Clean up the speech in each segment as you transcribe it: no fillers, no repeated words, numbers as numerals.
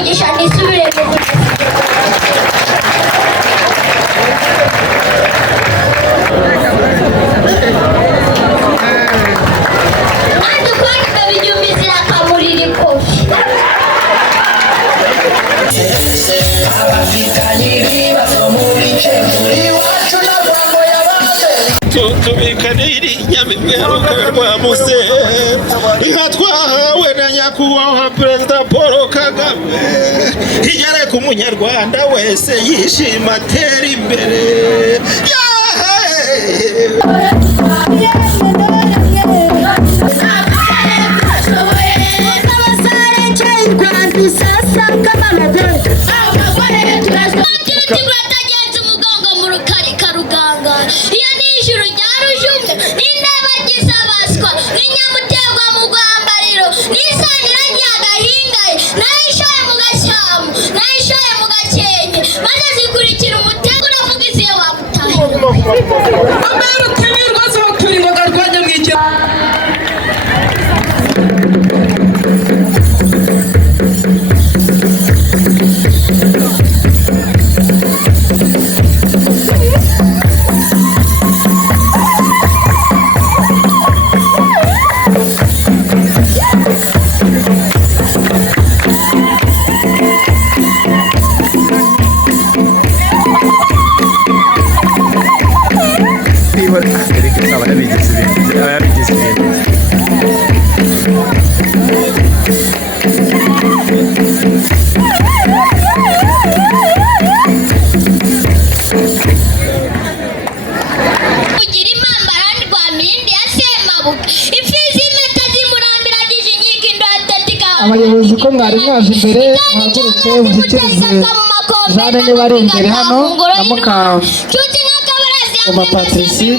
umugisha nisubire mu andi kwanga bijumbizira kamuriri kofi abafikaniri bazomurice muri wacu na bwango yabaze tubikaniri nyamibwe rwa muse inka twahawe na nyakubahwa Perezida Paul Kagame igere ku munyarwanda wese yishima atera imbere. abayobozi ko mwari mwaje imbere mwagurutse mushyikirize Jeanne niba ari imbere hano na Mukama Patricie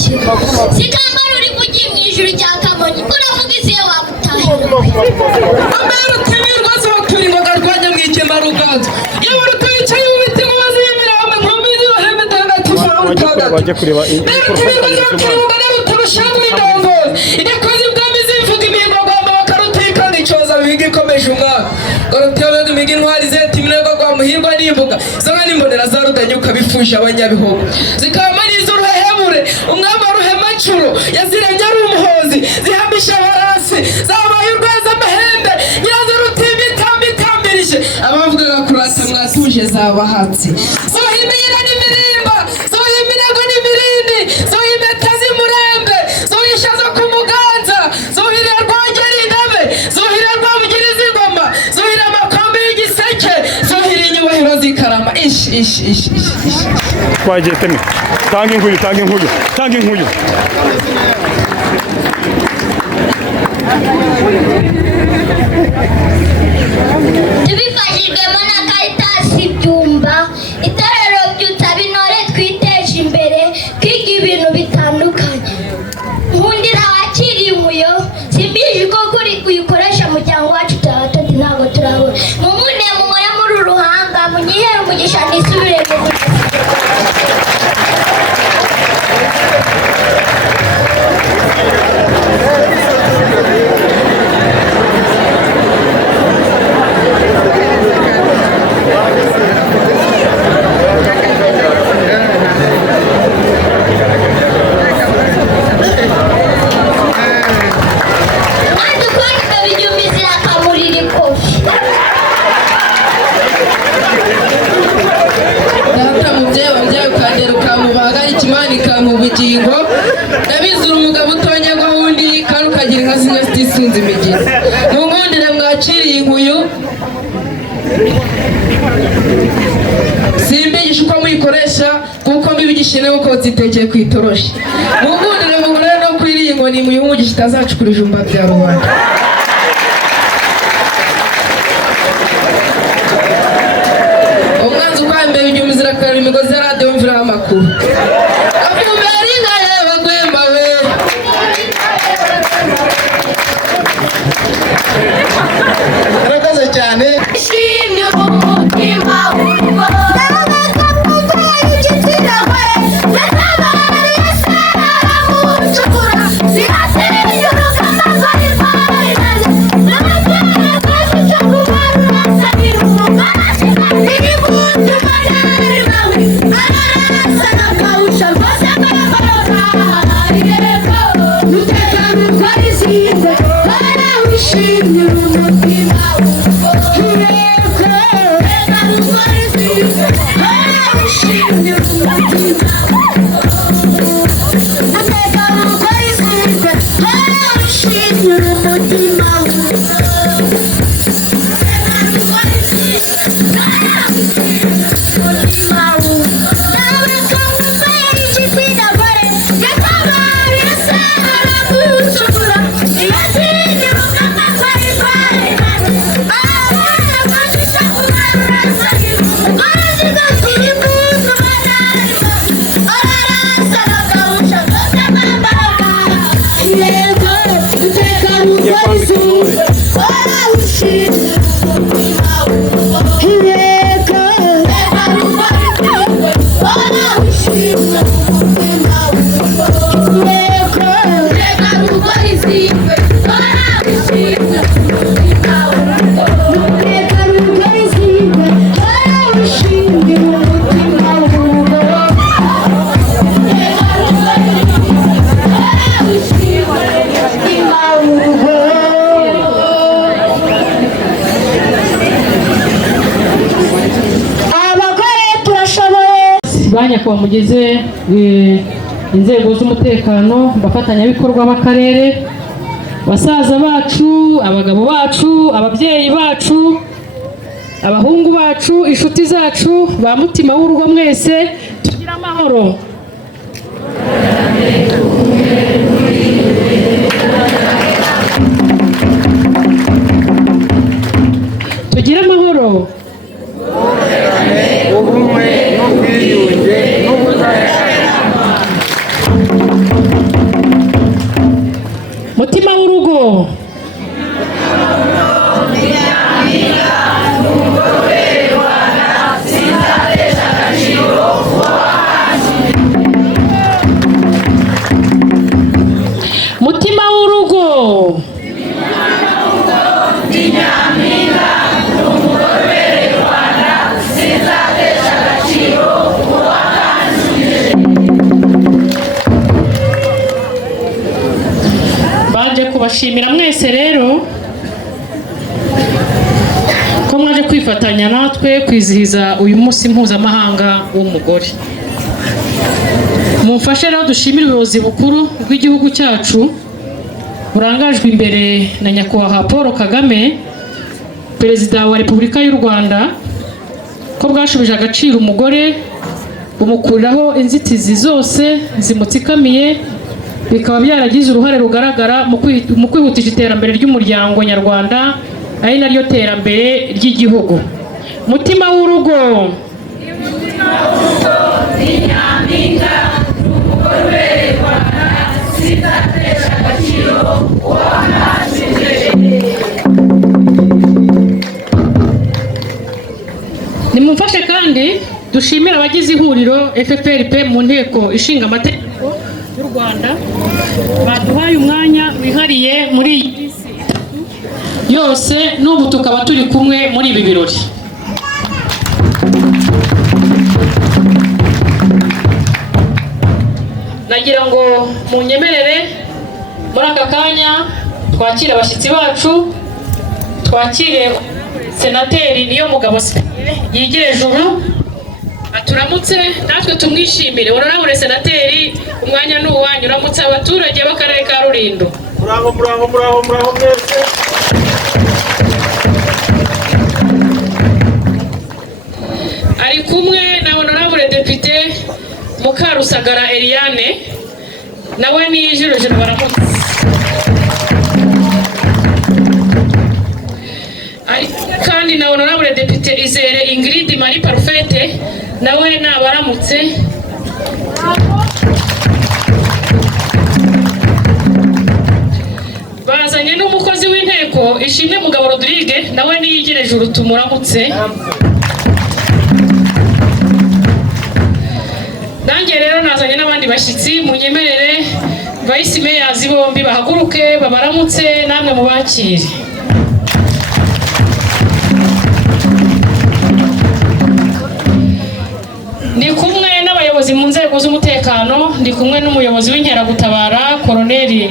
Sikambaro uri kugiye mu ijuru cya Kamonyi uravuga isi ya wabutahe amero tibirwa zo turingoga rwanya mwikema ruganzo iyo rutuyicaye ubitima bazimira hamwe nkomiri baheme dagati fara bajye kureba turushanwe indongo idakoze bwami zivuga imihigo gwamba bakarutikanga icoza biga ikomeje umwaka gorotebe imiga intwari zeti imirego gwa muhirwa n'imbuga zonga n'imbonera za rudanyuka bifuje abanyabihugu zikaba n'izo ruhehemure umwami wa ruhemacuro yaziremye ari umuhozi zihamisha abarasi zabaye urweza amahembe nyirazo rutimba itambirije abavugaga kurata mwatuje zabahatsi zohimira n'imirimba zohiminago n'imirindi zohimeta z'imurembe zohisha zo ku muganza zohira rwogera ingabe zohira rwabugiriza ingoma zohira amakombe y'igiseke zohira inyubahiro z'ikarama ish twagiye teme tanga inkuyu tubifashijwemo na Caritas Byumba itorero byutsa binore twiteje imbere kwiga ibintu bitandukanye nkundira wakiriye umuyo simbije ko kuri kuyikoresha mu cyangwa wacu taratati ntabwo turabona mumune mumore muri uruhanga munyihere umugisha nisubire mu bugingo nabizura umugabo utonya gahunda karukagira inka zinya zitisunze imigezi mungundire mwakiriye inkuyu simbigisha uko muyikoresha kuko igishine uko zitekeye ku itoroshi mugundire mugure no kwiriye ngo ni muyumugi kitazacukura ijumba bya rubanda umwanzi ukwambere ibyumizira karara imigozi ya radiyo mviraho amakuru avumbera inka y'abagwemba we Murakoze cyane. Ishimye umutima w'urugo banyakwa mugize inzego z'umutekano bafatanyabikorwa b'akarere basaza bacu abagabo bacu ababyeyi bacu abahungu bacu inshuti zacu ba mutima w'urugo mwese tugira amahoro tugira amahoro ubumwe n'ubwiyunge n'ubudaheranwa. mutima w'urugo mutima w'urugo baje kubashimira mwese rero ko mwaje kwifatanya natwe kwizihiza uyu munsi mpuzamahanga w'umugore. Mumfashe rero dushimire ubuyobozi bukuru bw'igihugu cyacu burangajwe imbere na nyakubahwa Paul Kagame perezida wa Repubulika y'u Rwanda ko bwashubije agaciro umugore bumukuriraho inzitizi zose zimutsikamiye bikaba byaragize uruhare rugaragara mu kwihutisha iterambere ry'umuryango nyarwanda ari naryo terambere ry'igihugu. Mutima w'urugo nimumfashe kandi dushimira abagize ihuriro FPRP mu nteko ishinga amategeko y'u Rwanda baduhaye umwanya wihariye muri iyi minsi yose n'ubu tukaba turi kumwe muri ibi birori. Nagira ngo munyemerere muri aka kanya twakire abashyitsi bacu, twakire senateri Niyomugabo Yigire Juru aturamutse natwe tumwishimire. Honorable senateri umwanya ni uwanyu, uramutse abaturage b'akarere ka Rulindo. Muraho mwese. Ari kumwe na honorable depute Mukarusagara Eliane nawe ni Jirojero baramutse. Kandi na honorable député Izere Ingrid Marie Parfaite nawe nabaramutse. Bazanye n'umukozi w'inteko Ishimwe Mugabo Rodrigue nawe niyigire juru tumuramutse. Nanjye rero nazanye n'abandi bashyitsi munyemerere Vice Mayors bombi bahaguruke babaramutse namwe mubakire. Ndi kumwe n'abayobozi mu nzego z'umutekano, ndi kumwe n'umuyobozi w'inkeragutabara Colonel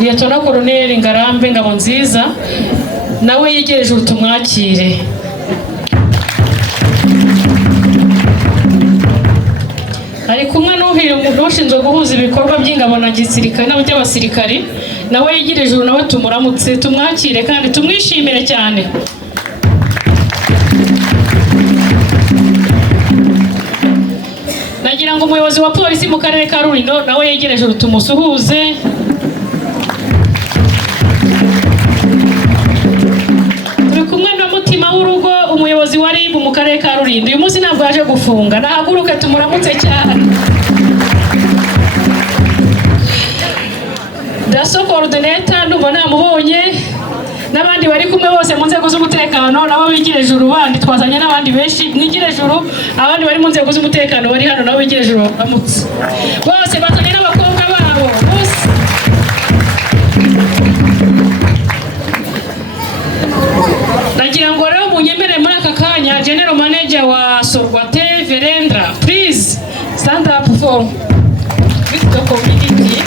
Lieutenant Colonel Ngarambe Ngabonziza nawe yegereje utumwakire. Ari kumwe n'ushinzwe guhuza ibikorwa by'ingabo na gisirikare n'aby'abasirikari nawe yegereje nawe tumuramutse tumwakire kandi tumwishimire cyane. Nagira ngo umuyobozi wa polisi mu karere ka Rulindo nawe yegereje tumusuhuze. Turi kumwe n'umutima w'urugo umuyobozi wa RIB mu karere ka Rulindo uyu munsi ntabwo yaje gufunga nahaguruke tumuramutse cyane. Daso coordinator ndumva namubonye n'abandi bari kumwe bose mu nzego z'umutekano nabo bigire juru bandi twazanye n'abandi benshi mwigire juru abandi bari mu nzego z'umutekano bari hano nabo bigire juru baramutse bose bazanye n'abakobwa babo bose. Nagira ngo rero munyemere muri aka kanya General Manager wa Sorwate Verendra please stand up for with the community.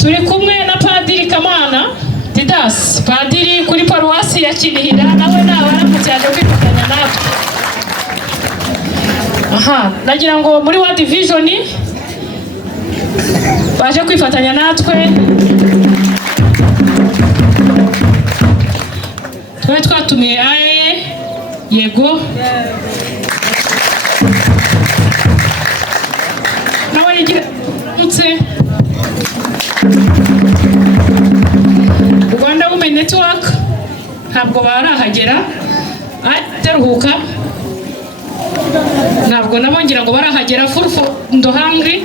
Turi kumwe na Padiri Kamana Didas Padiri kuri paruwasi ya Kinihira nawe nabaramutse yaje kwifatanya natwe. Nagira ngo muri wa division baje kwifatanya natwe twari twatumiye aye yego nawe yigira mutse Rwanda Women Network ntabwo barahagera ataruhuka ntabwo nabongira ngo barahagera full ndo hungry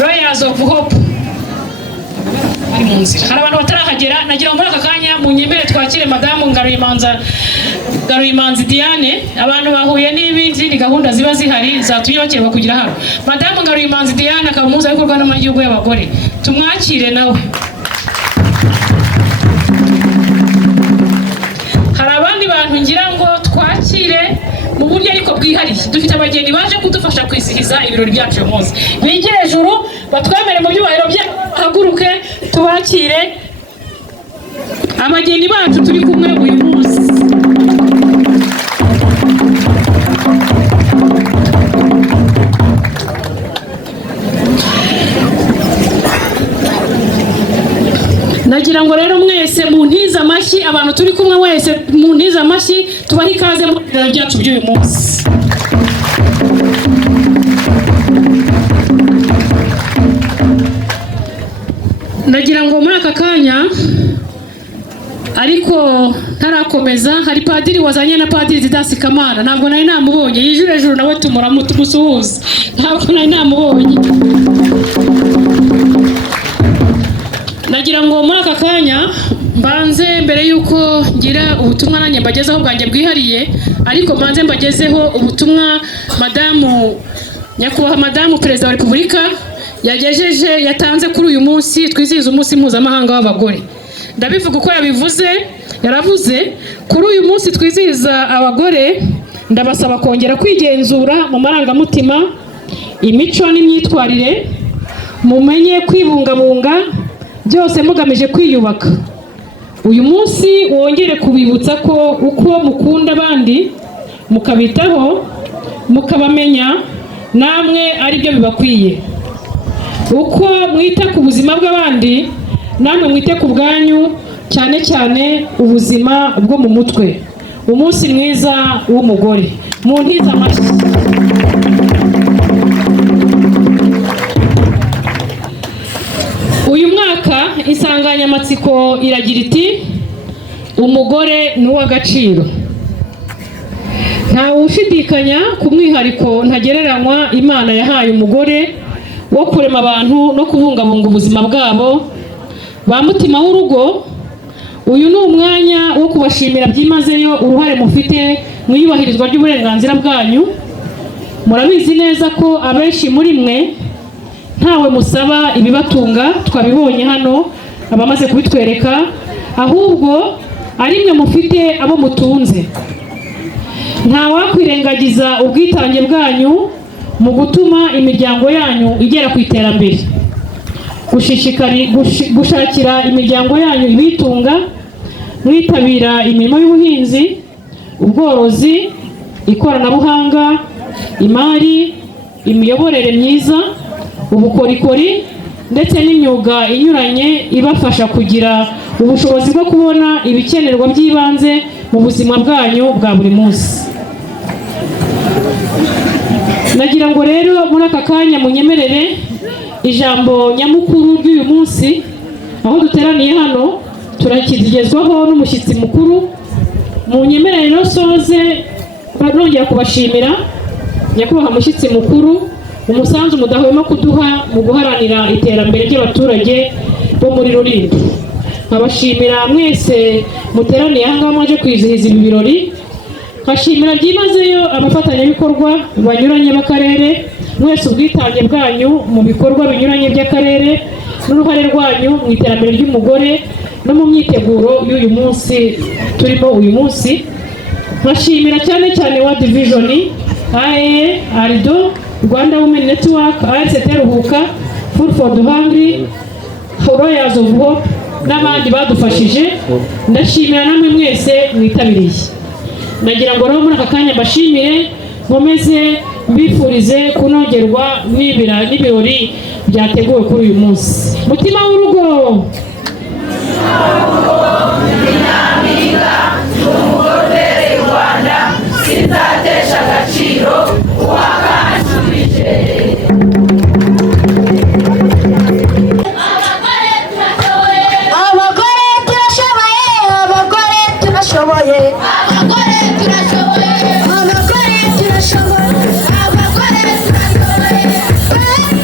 Royals of Hope ari mu nzira hari abantu batarahagera. Nagira ngo muri aka kanya munyemere twakire Madamu Ngaruyimanzi Diane abantu bahuye n'ibindi gahunda ziba zihari zatuyokerwa kugira hano. Madamu Ngaruyimanzi Diane akaba muza bikorwa n'amajyugo y'abagore tumwakire nawe. Hari abandi bantu ngira ngo twakire mu buryo ariko bwihariye dufite abageni baje kudufasha kwisihiza ibirori byacu munsi bigire juru batwemere mu byubahiro byahaguruke tubakire abageni bacu turi kumwe uyu munsi. Nagira ngo rero mwese mu ntiza amashyi abantu turi kumwe wese mu ntiza amashyi tubahe ikaze mu birori byacu by'uyu munsi. Nagira ngo muri aka kanya ariko ntarakomeza hari Padiri wazanye na Padiri Didas Kamana ntabwo nari namubonye yijure juru nawe tumusuhuza ntabwo nari namubonye. Nagira ngo muri aka kanya mbanze mbere yuko ngira ubutumwa nanjye mbagezeho bwanjye bwihariye ariko mbanze mbagezeho ubutumwa Nyakubahwa Madamu Perezida wa Repubulika yatanze kuri uyu munsi twizihiza umunsi mpuzamahanga w'abagore. Ndabivuga uko yaravuze kuri uyu munsi twizihiza abagore ndabasaba kongera kwigenzura mu marangamutima imico n'imyitwarire mumenye kwibungabunga byose mugamije kwiyubaka. Uyu munsi wongere kubibutsa ko uko mukunda abandi mukabitaho mukabamenya namwe ari byo bibakwiye. Uko mwita ku buzima bw'abandi namwe mwite ku bwanyu cyane cyane ubuzima bwo mu mutwe. Umunsi mwiza w'umugore, mu ntiza amashyi. Uyu mwaka insanganyamatsiko iragira iti umugore ni uw'agaciro. Nta ushidikanya ku mwihariko ntagereranywa Imana yahaye umugore wo kurema abantu no kubungabunga ubuzima bwabo. Ba mutima w'urugo, uyu ni umwanya wo kubashimira byimazeyo uruhare mufite mu iyubahirizwa ry'uburenganzira bwanyu. Murabizi neza ko abenshi muri mwe ntawe musaba ibibatunga, twabibonye hano abamaze kubitwereka, ahubwo ari mwe mufite abo mutunze. Nta wakwirengagiza ubwitange bwanyu mu gutuma imiryango yanyu igera ku iterambere. Gushakira imiryango yanyu ibitunga, mwitabira imirimo y'ubuhinzi, ubworozi, ikoranabuhanga, imari, imiyoborere myiza, ubukorikori ndetse n'imyuga inyuranye ibafasha kugira ubushobozi bwo kubona ibikenerwa by'ibanze mu buzima bwanyu bwa buri munsi. Nagira ngo rero muri aka kanya munyemerere ijambo nyamukuru ry'uyu munsi, aho duteraniye hano turakigezwaho n'umushyitsi mukuru. Munyemerere rero soze nongera kubashimira nyakubahwa mushyitsi mukuru umusanzu mudahwema kuduha mu guharanira iterambere ry'abaturage bo muri Rulindo. Nkabashimira mwese muteraniye aha ngaha mwaje kwizihiza ibi birori. Nkashimira byimazeyo abafatanyabikorwa banyuranye b'akarere, mwese ubwitange bwanyu mu bikorwa binyuranye by'akarere n'uruhare rwanyu mu iterambere ry'umugore no mu myiteguro y'uyu munsi turimo uyu munsi. Nkashimira cyane cyane World Vision, AE, ARIDO, Rwanda Women Network, ARCT Ruhuka, Food for the Hungry, Royals of Hope n'abandi badufashije. Ndashimira namwe mwese mwitabiriye. Nagira ngo rero muri aka kanya mbashimire, nkomeze mbifurize kunogerwa n'ibirori byateguwe kuri uyu munsi. Mutima w'urugo, Nyampinga n'umugore w'u Rwanda, sinzatesha agaciro uwakanshubije. Abagore turashoboye, abagore turashoboye, abagore turashoboye, abagore turashoboye, abagore turashoboye.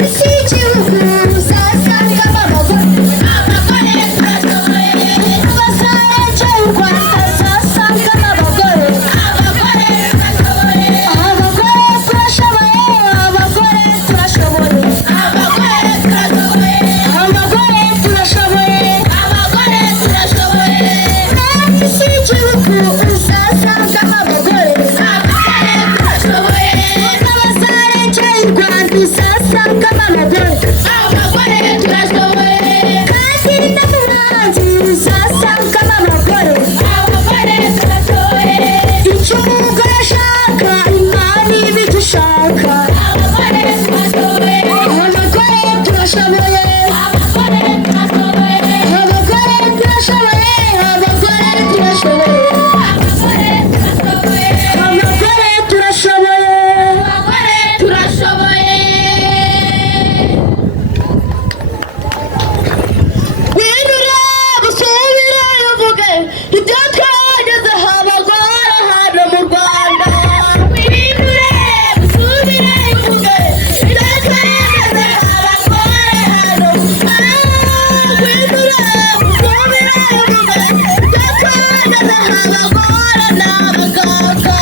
Isi y'igihugu uzasangamo abagore, abagore turashoboye. Abasaranje u Rwanda uzasangamo abagore, abagore turashoboye, abagore turashoboye, abagore turashoboye, abagore turashoboye, abagore turashoboye, abagore turashoboye. Isi y'igihugu uzasangamo abagore, abagore turashoboye. Abasaranje u Rwanda uzasangamo abagore, abagore turashoboye. Kandi no mu bahanzi uzasangamo abagore, abagore turashoboye. Icyo umugore ashaka Imana ibigushaka, abagore turashoboye, abagore turashoboye, abagore turashoboye, abagore turashoboye, abagore turashoboye, abagore turashoboye, abagore turashoboye. Winura gusubira uvuge ibyo twagezeho abagore hano mu Rwanda. Winura gusubira uvuge ibyo twagezeho abagore hano. Winura gusubira uvuge ibyo twagezeho abagore n'abaganga.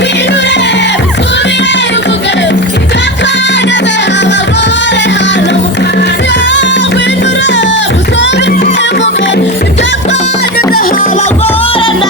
Winura gusubira uvuge ibyo twagezeho abagore hano mu Rwanda. Winura gusubira uvuge ibyo twagezeho abagore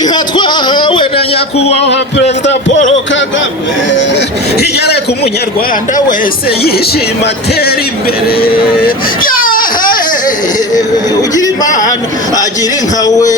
inka twahawe na nyakubahwa perezida Paul Kagame igere ku munyarwanda wese yishima atera imbere. Ugira imana agira inka we.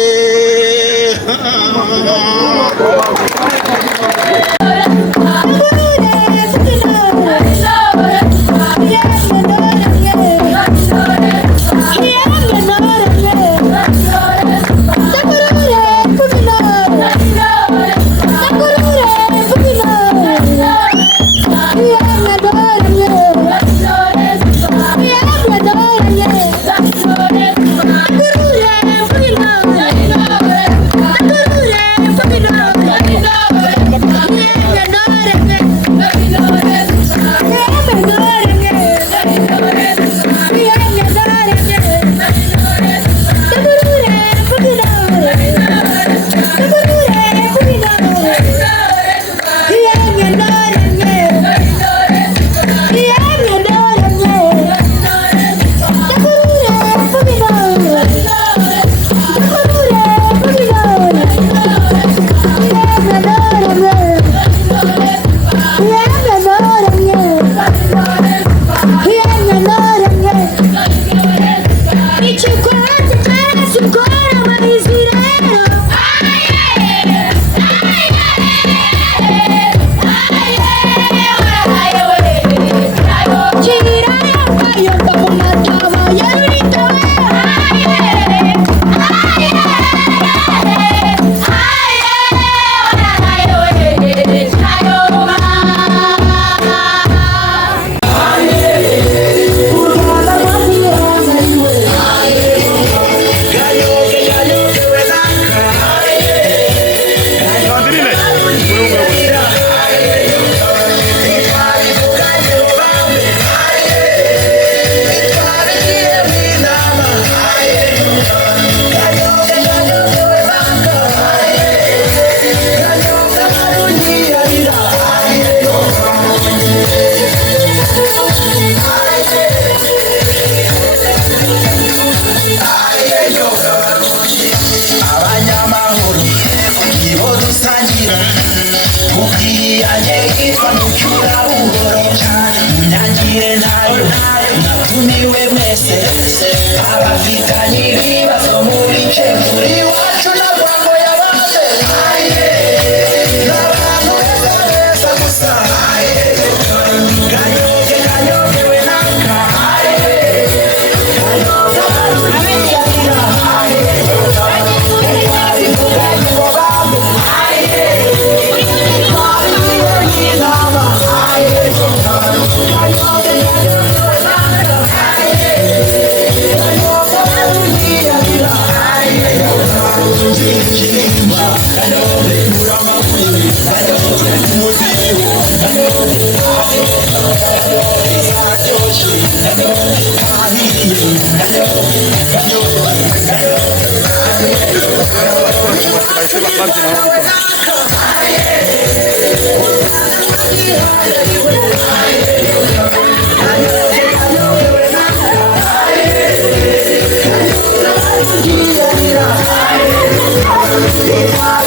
Yeah.